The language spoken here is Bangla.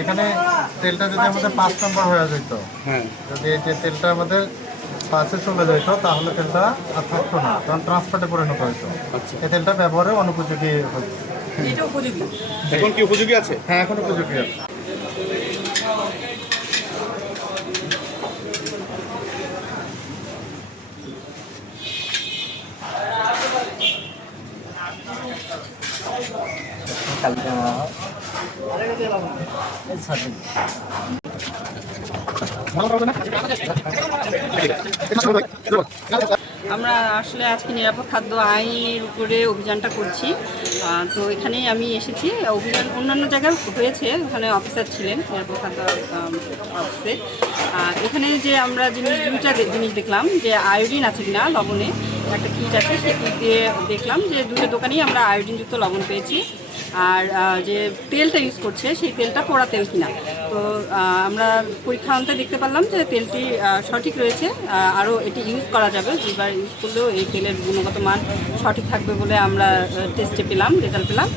এখানে তেলটা যদি আমাদের পাঁচ নম্বর হয়ে যেত হ্যাঁ। যদি এই যে তেলটা আমাদের পাশে চলে যেত তাহলে তেলটা আর থাকতো না কারণ ট্রান্সপোর্টে পরিণত হতো আচ্ছা। এই তেলটা ব্যবহারে অনুপযোগী হতো এখন কি উপযোগী আছে? হ্যাঁ এখন উপযোগী আছে। আমরা আসলে আজকে নিরাপদ খাদ্য আইনের উপরে অভিযানটা করছি। তো এখানেই আমি এসেছি। অভিযান অন্যান্য জায়গায় হয়েছে। ওখানে অফিসার ছিলেন, নিরাপদ খাদ্য অফিসে এখানে যে আমরা জিনিস, দুইটা জিনিস দেখলাম, যে আয়োডিন আছে কিনা লবণে একটা কিট আছে, সেই কিট দিয়ে দেখলাম যে দুটো দোকানেই আমরা আয়োডিনযুক্ত লবণ পেয়েছি। আর যে তেলটা ইউজ করছে, সেই তেলটা পোড়া তেল কিনা। তো আমরা পরীক্ষা অন্তে দেখতে পারলাম যে তেলটি সঠিক রয়েছে। আরও এটি ইউজ করা যাবে। দুবার ইউজ করলেও এই তেলের গুণগত মান সঠিক থাকবে বলে আমরা টেস্টে পেলাম রেজাল্ট পেলাম।